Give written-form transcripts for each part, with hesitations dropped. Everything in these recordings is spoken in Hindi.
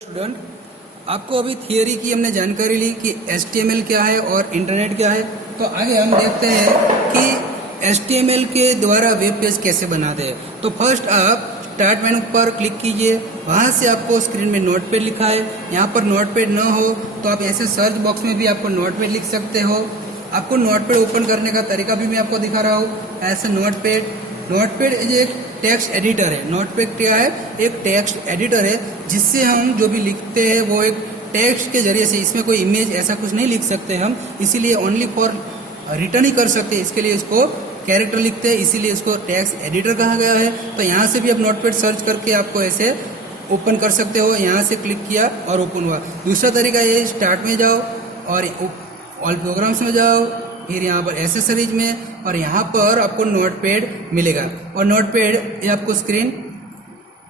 स्टूडेंट, आपको अभी थियरी की हमने जानकारी ली कि HTML क्या है और इंटरनेट क्या है। तो आगे हम देखते हैं कि HTML के द्वारा वेब पेज कैसे बनाते हैं। तो फर्स्ट आप स्टार्ट मेनू पर क्लिक कीजिए। वहाँ से आपको स्क्रीन में नोटपैड लिखा है, यहाँ पर नोटपैड न हो तो आप ऐसे सर्च बॉक्स में भी आपको नोटपैड लिख सकते हो। आपको नोटपैड ओपन करने का तरीका भी मैं आपको दिखा रहा हूँ। ऐसे नोटपैड एक टेक्स्ट एडिटर है। नोटपैड क्या है? एक टेक्स्ट एडिटर है जिससे हम जो भी लिखते हैं वो एक टेक्स्ट के जरिए से, इसमें कोई इमेज ऐसा कुछ नहीं लिख सकते हम, इसीलिए ओनली फॉर रिटर्न ही कर सकते हैं। इसके लिए इसको कैरेक्टर लिखते हैं, इसीलिए इसको टेक्स्ट एडिटर कहा गया है। तो यहाँ से भी आप नोटपैड सर्च करके आपको ऐसे ओपन कर सकते हो। यहाँ से क्लिक किया और ओपन हुआ। दूसरा तरीका ये, स्टार्ट में जाओ और ऑल प्रोग्राम्स में जाओ, फिर यहाँ पर एसेसरीज में, और यहाँ पर आपको नोटपैड मिलेगा। और नोटपैड ये आपको स्क्रीन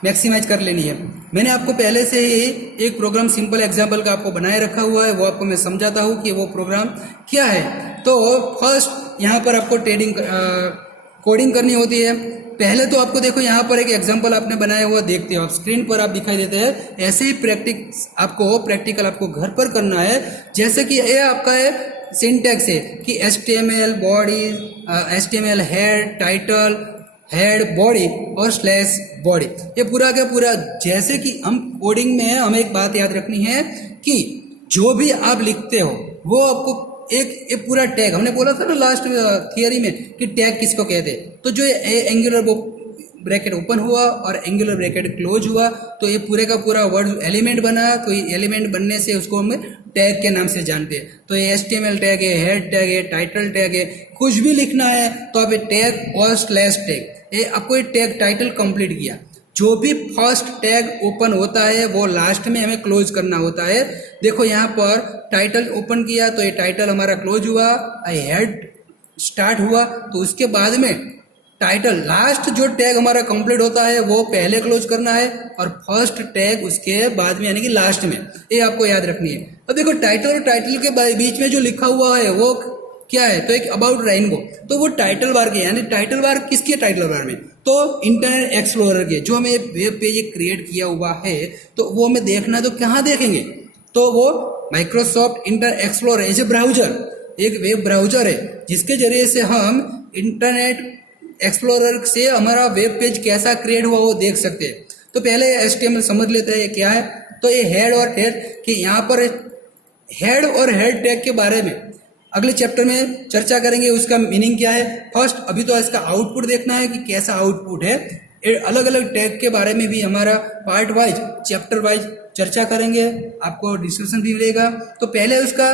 मैक्सिमाइज कर लेनी है। मैंने आपको पहले से ही एक प्रोग्राम सिंपल एग्जांपल का आपको बनाए रखा हुआ है, वो आपको मैं समझाता हूँ कि वो प्रोग्राम क्या है। तो फर्स्ट यहाँ पर आपको कोडिंग करनी होती है। पहले तो आपको देखो यहाँ पर एक एग्जांपल आपने बनाया हुआ देखते हो आप, स्क्रीन पर आप दिखाई देते हैं। ऐसे ही प्रैक्टिकल आपको घर पर करना है। जैसे कि ये आपका है सिंटैक्स है कि HTML body, HTML head, title, head, body और स्लैश बॉडी, ये पूरा का पूरा। जैसे कि हम कोडिंग में हमें एक बात याद रखनी है कि जो भी आप लिखते हो वो आपको एक पूरा टैग, हमने बोला था ना लास्ट थियरी में कि टैग किसको कहते हैं। तो जो एंगुलर ब्रैकेट ओपन हुआ और एंगुलर ब्रैकेट क्लोज हुआ, तो ये पूरे का पूरा वर्ड एलिमेंट बना। तो ये एलिमेंट बनने से उसको हम टैग के नाम से जानते हैं। तो ये HTML टैग है, हेड टैग है, टाइटल टैग है। कुछ भी लिखना है तो आप ये टैग और स्लैश टैग, ये आपको ये टैग टाइटल कंप्लीट किया। जो भी फर्स्ट टैग ओपन होता है वो लास्ट में हमें क्लोज करना होता है। देखो यहाँ पर टाइटल ओपन किया तो ये टाइटल हमारा क्लोज हुआ, हेड स्टार्ट हुआ, तो उसके बाद में टाइटल लास्ट जो टैग हमारा कंप्लीट होता है वो पहले क्लोज करना है, और फर्स्ट टैग उसके बाद में यानी कि लास्ट में। ये आपको याद रखनी है। अब देखो टाइटल और टाइटल के बीच में जो लिखा हुआ है वो क्या है? तो एक अबाउट रेनबो, तो वो टाइटल बार के, यानी टाइटल बार किसकी है? टाइटल बार में तो इंटरनेट एक्सप्लोरर के, जो हमें वेब पेज क्रिएट किया हुआ है तो वो हमें देखना, तो कहाँ देखेंगे? तो वो Microsoft Internet Explorer as a browser, एक वेब ब्राउजर है जिसके जरिए से हम इंटरनेट एक्सप्लोरर से हमारा वेब पेज कैसा क्रिएट हुआ वो देख सकते हैं। तो पहले HTML समझ लेते हैं क्या है। तो ये हेड और हेड कि यहाँ पर हेड और हेड टैग के बारे में अगले चैप्टर में चर्चा करेंगे, उसका मीनिंग क्या है। फर्स्ट अभी तो इसका आउटपुट देखना है कि कैसा आउटपुट है। अलग अलग टैग के बारे में भी हमारा पार्ट वाइज, चैप्टर वाइज चर्चा करेंगे, आपको डिस्कशन भी मिलेगा। तो पहले उसका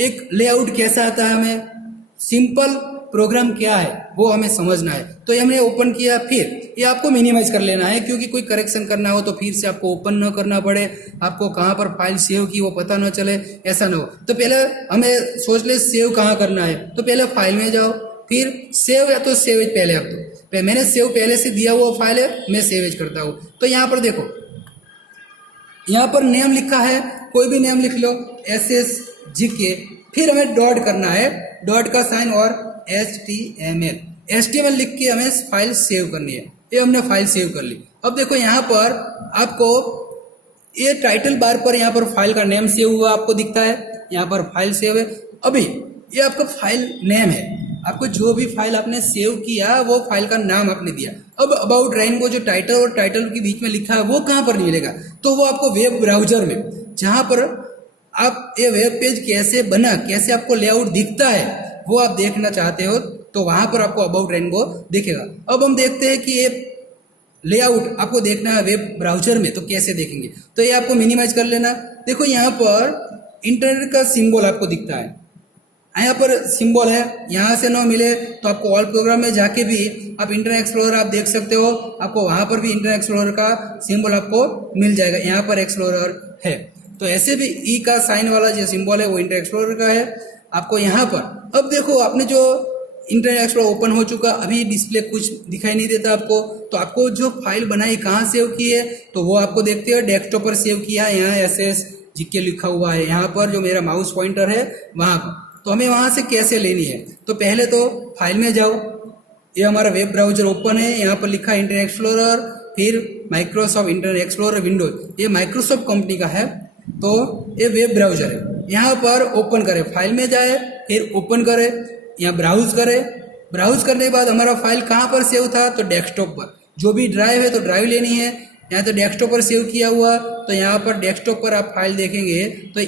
एक लेआउट कैसा आता है, हमें सिंपल प्रोग्राम क्या है वो हमें समझना है। तो ये हमने ओपन किया, फिर ये आपको मिनिमाइज कर लेना है क्योंकि कोई करेक्शन करना हो तो फिर से आपको ओपन न करना पड़े, आपको कहाँ पर फाइल सेव की वो पता न चले, ऐसा ना हो। तो पहले हमें सोच ले सेव कहाँ करना है। तो पहले फाइल में जाओ, फिर सेव, या तो सेव एज पहले, आप तो मैंने सेव पहले से दिया हुआ फाइल है, मैं सेव एज करता हूँ। तो यहाँ पर देखो, यहाँ पर नेम लिखा है, कोई भी नेम लिख लो, SSGK, फिर हमें डॉट करना है, डॉट का साइन और HTML लिख के हमें फाइल सेव करनी है। ये हमने फाइल सेव कर ली। अब देखो यहाँ पर आपको ये टाइटल बार पर यहाँ पर फाइल का नेम सेव हुआ आपको दिखता है, यहाँ पर फाइल सेव है। अभी ये आपका फाइल नेम है, आपको जो भी फाइल आपने सेव किया वो फाइल का नाम आपने दिया। अब अबाउट रेनबो जो टाइटल और टाइटल के बीच में लिखा है वो कहाँ पर मिलेगा? तो वो आपको वेब ब्राउजर में, जहाँ पर आप ये वेब पेज कैसे बना, कैसे आपको लेआउट दिखता है वो आप देखना चाहते हो, तो वहां पर आपको अबाउट रेनबो दिखेगा। अब हम देखते हैं कि ये लेआउट आपको देखना है वेब ब्राउजर में, तो कैसे देखेंगे? तो ये आपको मिनिमाइज कर लेना। देखो यहाँ पर इंटरनेट का सिंबल आपको दिखता है, यहाँ पर सिंबल है, यहाँ से ना मिले तो आपको ऑल प्रोग्राम में जाके भी आप इंटरनेट एक्सप्लोरर आप देख सकते हो, आपको वहां पर भी इंटरनेट एक्सप्लोरर का सिंबल आपको मिल जाएगा। यहाँ पर एक्सप्लोरर है, तो ऐसे भी ई का साइन वाला जो सिंबल है वो इंटरनेट एक्सप्लोरर का है आपको यहाँ पर। अब देखो आपने जो इंटरनेट एक्सप्लोरर ओपन हो चुका, अभी डिस्प्ले कुछ दिखाई नहीं देता आपको, तो आपको जो फाइल बनाई कहाँ सेव की है तो वो आपको देखते हो डेस्कटॉप पर सेव किया है, यहाँ SSGK लिखा हुआ है, यहाँ पर जो मेरा माउस पॉइंटर है वहाँ पर। तो हमें वहाँ से कैसे लेनी है? तो पहले तो फाइल में जाओ, ये हमारा वेब ब्राउजर ओपन है, यहाँ पर लिखा है इंटरनेट एक्सप्लोरर, फिर माइक्रोसॉफ्ट इंटरनेट एक्सप्लोरर विंडोज, ये माइक्रोसॉफ्ट कंपनी का है। तो ये वेब ब्राउजर है। यहाँ पर ओपन करें, फाइल में जाए, फिर ओपन करें, यहाँ ब्राउज करें। ब्राउज करने के बाद हमारा फाइल कहाँ पर सेव था, तो डेस्कटॉप पर। जो भी ड्राइव है तो ड्राइव लेनी है, यहाँ तो डेस्कटॉप पर सेव किया हुआ, तो यहाँ पर डेस्कटॉप पर आप फाइल देखेंगे तो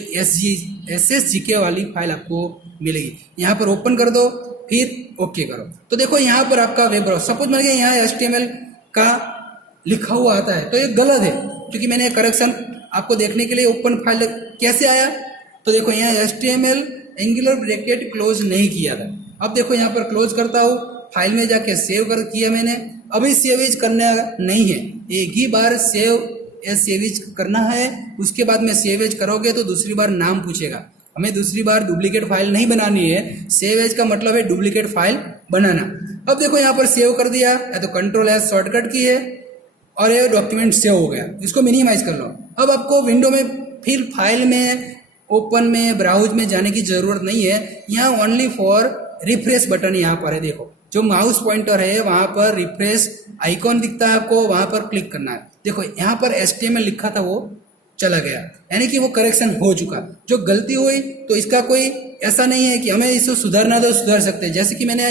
SSGK वाली फाइल आपको मिलेगी। यहाँ पर ओपन कर दो, फिर ओके करो। तो देखो यहाँ पर आपका वेब ब्राउजर, सपोज मान लीजिए यहाँ HTML का लिखा हुआ आता है, तो ये गलत है, क्योंकि मैंने करेक्शन आपको देखने के लिए ओपन फाइल कैसे आया, तो देखो यहाँ HTML एंगुलर ब्रैकेट क्लोज नहीं किया था। अब देखो यहाँ पर क्लोज करता हूँ, फाइल में जाके सेव कर किया मैंने। अभी सेव एज करना नहीं है, एक ही बार सेव एज करना है, उसके बाद में सेव एज करोगे तो दूसरी बार नाम पूछेगा। हमें दूसरी बार डुप्लीकेट फाइल नहीं बनानी है। सेव एज का मतलब है डुप्लीकेट फाइल बनाना। अब देखो यहाँ पर सेव कर दिया, या तो Ctrl+S शॉर्टकट की है और ये डॉक्यूमेंट सेव हो गया। इसको मिनिमाइज कर लो। अब आपको विंडो में फिर फाइल में, ओपन में, ब्राउज में जाने की जरूरत नहीं है। यहाँ ओनली फॉर रिफ्रेश बटन यहाँ पर है। देखो जो माउस पॉइंटर है वहां पर रिफ्रेश आइकॉन दिखता है आपको, वहां पर क्लिक करना है। देखो यहाँ पर HTML लिखा था वो चला गया, यानी कि वो करेक्शन हो चुका। जो गलती हुई तो इसका कोई ऐसा नहीं है कि हमें इसको सुधारना तो सुधार सकते हैं। जैसे कि मैंने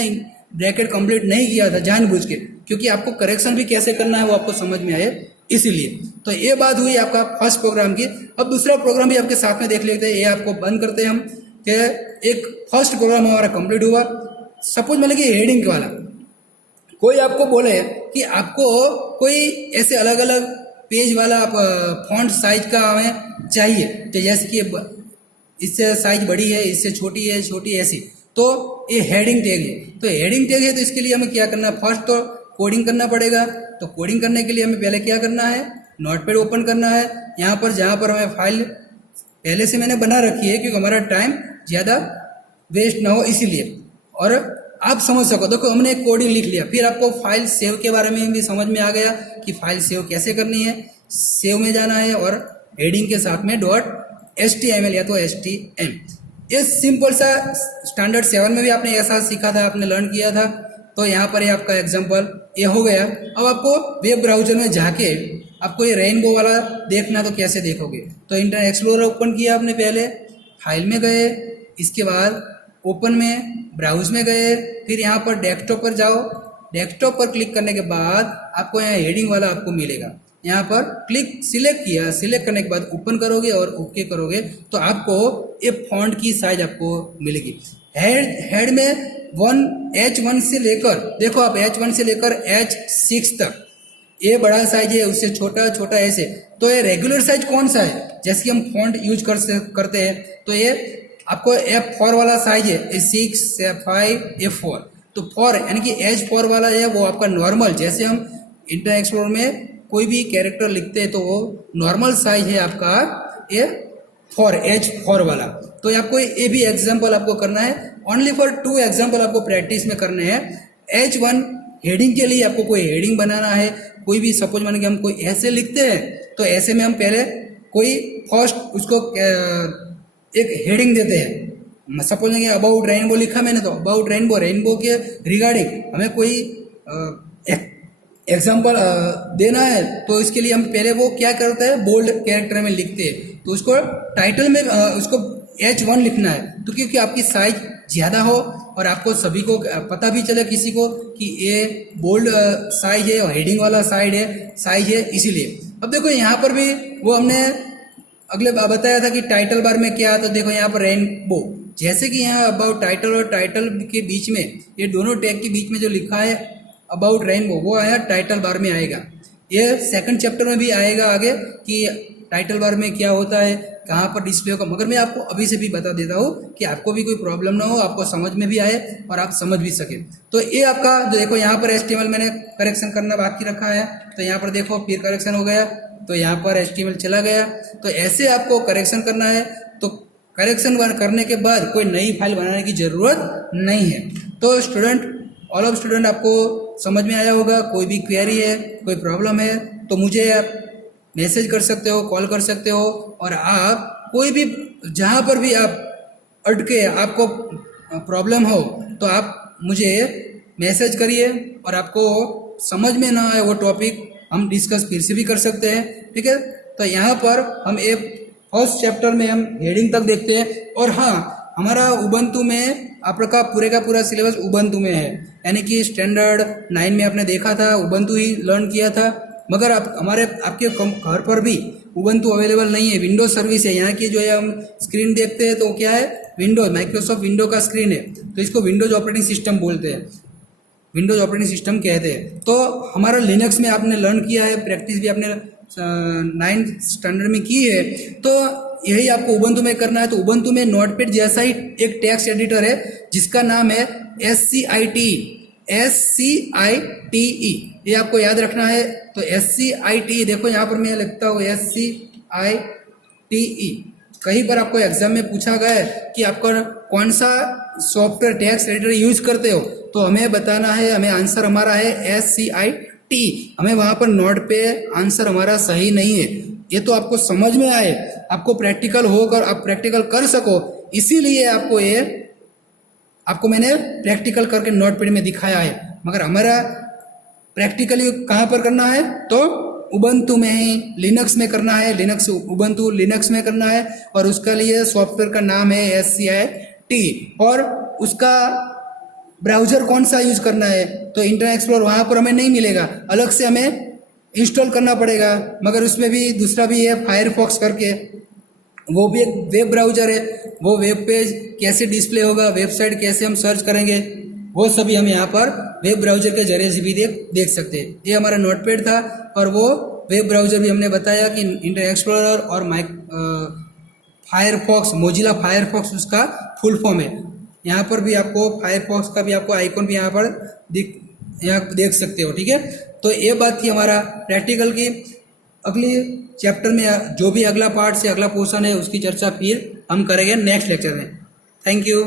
ब्रैकेट कंप्लीट नहीं किया था जानबूझ के, क्योंकि आपको करेक्शन भी कैसे करना है वो आपको समझ में आए, इसीलिए। तो ये बात हुई आपका फर्स्ट प्रोग्राम की। अब दूसरा प्रोग्राम भी आपके साथ में देख लेते हैं। ये आपको बंद करते हैं हम। एक फर्स्ट प्रोग्राम हमारा कंप्लीट हुआ। सपोज मतलब कि हेडिंग वाला, कोई आपको बोले कि आपको कोई ऐसे अलग अलग पेज वाला फॉन्ट साइज का हमें चाहिए, तो जैसे कि इससे साइज बड़ी है, इससे छोटी है, छोटी ऐसी, तो ये हेडिंग टैग है। तो हेडिंग टैग है तो इसके लिए हमें क्या करना है, फर्स्ट तो कोडिंग करना पड़ेगा। तो कोडिंग करने के लिए हमें पहले क्या करना है, नोटपैड ओपन करना है। यहाँ पर जहाँ पर हमें फाइल पहले से मैंने बना रखी है, क्योंकि हमारा टाइम ज़्यादा वेस्ट ना हो इसीलिए, और आप समझ सको। देखो हमने एक कोडिंग लिख लिया, फिर आपको फाइल सेव के बारे में भी समझ में आ गया कि फाइल सेव कैसे करनी है। सेव में जाना है और हेडिंग के साथ में .html या तो HTML। ये सिंपल सा स्टैंडर्ड 7 में भी आपने ऐसा सीखा था, आपने लर्न किया था। तो यहाँ पर ये आपका एग्जाम्पल ये हो गया। अब आपको वेब ब्राउजर में जाके आपको ये रेनबो वाला देखना, तो कैसे देखोगे, तो इंटरनेट एक्सप्लोरर ओपन किया आपने, पहले फाइल में गए, इसके बाद ओपन में ब्राउज में गए, फिर यहाँ पर डेस्कटॉप पर जाओ। डेस्कटॉप पर क्लिक करने के बाद आपको यहाँ हेडिंग वाला आपको मिलेगा। यहाँ पर क्लिक सिलेक्ट किया, सिलेक्ट करने के बाद ओपन करोगे और ओके करोगे तो आपको ये फॉन्ट की साइज आपको मिलेगी। हेड में H1 से लेकर, देखो आप H1 से लेकर H6 तक ये बड़ा साइज है, उससे छोटा छोटा ऐसे। तो ये रेगुलर साइज कौन सा है, जैसे कि हम फॉन्ट यूज करते हैं, तो ये आपको F4 वाला साइज है, A6, A5, A4। तो 4 यानी कि H4 वाला है वो आपका नॉर्मल, जैसे हम इंटरनेट एक्सप्लोरर में कोई भी कैरेक्टर लिखते हैं तो वो नॉर्मल साइज है आपका H4 वाला। तो आपको ये भी एग्जाम्पल आपको करना है, ओनली फॉर 2 एग्जाम्पल आपको प्रैक्टिस में करने हैं। H1 हेडिंग के लिए आपको कोई हेडिंग बनाना है, कोई भी सपोज मान के हम कोई ऐसे लिखते हैं, तो ऐसे में हम पहले कोई फर्स्ट उसको एक हेडिंग देते हैं। सपोज कि अबाउट रेनबो लिखा मैंने, तो अबाउट रेनबो के रिगार्डिंग हमें कोई एग्जाम्पल देना है, तो इसके लिए हम पहले वो क्या करते हैं, बोल्ड कैरेक्टर में लिखते हैं। तो उसको टाइटल में उसको H1 लिखना है, तो क्योंकि आपकी साइज ज़्यादा हो और आपको सभी को पता भी चले किसी को कि ये बोल्ड साइज है और हेडिंग वाला साइज है इसीलिए। अब देखो यहाँ पर भी वो हमने अगले बताया था कि टाइटल बार में क्या, तो देखो यहाँ पर रेनबो, जैसे कि यहाँ अबाउट टाइटल और टाइटल के बीच में, ये दोनों टैग के बीच में जो लिखा है अबाउट रेनबो, वो आया टाइटल बार में आएगा। ये सेकंड चैप्टर में भी आएगा आगे कि टाइटल बार में क्या होता है, कहाँ पर डिस्प्ले होगा। मगर मैं आपको अभी से भी बता देता हूँ कि आपको भी कोई प्रॉब्लम ना हो, आपको समझ में भी आए और आप समझ भी सके। तो ये आपका देखो यहाँ पर HTML मैंने करेक्शन करना बाकी रखा है, तो यहाँ पर देखो फिर करेक्शन हो गया, तो यहाँ पर HTML चला गया। तो ऐसे आपको करेक्शन करना है। तो करेक्शन करने के बाद कोई नई फाइल बनाने की ज़रूरत नहीं है। तो स्टूडेंट, ऑल ऑफ स्टूडेंट आपको समझ में आया होगा। कोई भी क्वेरी है, कोई प्रॉब्लम है, तो मुझे आप मैसेज कर सकते हो, कॉल कर सकते हो, और आप कोई भी जहाँ पर भी आप अटके, आपको प्रॉब्लम हो, तो आप मुझे मैसेज करिए। और आपको समझ में ना आए वो टॉपिक, हम डिस्कस फिर से भी कर सकते हैं, ठीक है। तो यहाँ पर हम एक फर्स्ट चैप्टर में हम हेडिंग तक देखते हैं। और हाँ, हमारा उबंटू में आपका पूरे का पूरा सिलेबस उबंटू में है, यानी कि स्टैंडर्ड 9 में आपने देखा था उबंटू ही लर्न किया था, मगर आपके घर पर भी उबंटू अवेलेबल नहीं है, विंडोज सर्विस है। यहाँ की जो है हम स्क्रीन देखते हैं तो क्या है, विंडोज, माइक्रोसॉफ्ट विंडो का स्क्रीन है, तो इसको विंडोज ऑपरेटिंग सिस्टम बोलते हैं, विंडोज ऑपरेटिंग सिस्टम कहते हैं। तो हमारा लिनक्स में आपने लर्न किया है, प्रैक्टिस भी आपने 9th स्टैंडर्ड में की है, तो यही आपको उबंटू में करना है। तो उबंटू में नोटपैड जैसा ही एक टेक्स्ट एडिटर है जिसका नाम है SCITE, ये आपको याद रखना है। तो SCITE, देखो यहाँ पर मैं लिखता हूँ SCITE। कहीं पर आपको एग्जाम में पूछा गया है कि आपका कौन सा सॉफ्टवेयर टेक्स्ट एडिटर यूज करते हो, तो हमें बताना है, हमें आंसर हमारा है SCITE। हमें वहां पर नोट पे आंसर हमारा सही नहीं है, ये तो आपको समझ में आए, आपको प्रैक्टिकल होकर आप प्रैक्टिकल कर सको, इसीलिए आपको मैंने प्रैक्टिकल करके नोटपैड में दिखाया है। मगर हमारा प्रैक्टिकली कहाँ पर करना है, तो उबंटू में ही, लिनक्स में करना है, लिनक्स उबंटू लिनक्स में करना है, और उसका लिए सॉफ्टवेयर का नाम है SCITE। और उसका ब्राउजर कौन सा यूज करना है, तो इंटरनेट एक्सप्लोरर वहाँ पर हमें नहीं मिलेगा, अलग से हमें इंस्टॉल करना पड़ेगा। मगर उसमें भी दूसरा भी है फायरफॉक्स करके, वो भी एक वेब ब्राउजर है, वो वेब पेज कैसे डिस्प्ले होगा, वेबसाइट कैसे हम सर्च करेंगे, वो सभी हम यहाँ पर वेब ब्राउजर के जरिए से भी देख सकते हैं। ये हमारा नोटपैड था, और वो वेब ब्राउजर भी हमने बताया कि इंटरनेट एक्सप्लोरर और फायरफॉक्स, मोजिला फायरफॉक्स उसका फुल फॉर्म है। यहाँ पर भी आपको फायरफॉक्स का भी आपको आइकॉन भी यहाँ पर देख सकते हो, ठीक है। तो ये बात थी हमारा प्रैक्टिकल की। अगली चैप्टर में जो भी अगला पार्ट से अगला पोर्शन है उसकी चर्चा फिर हम करेंगे नेक्स्ट लेक्चर में। Thank you.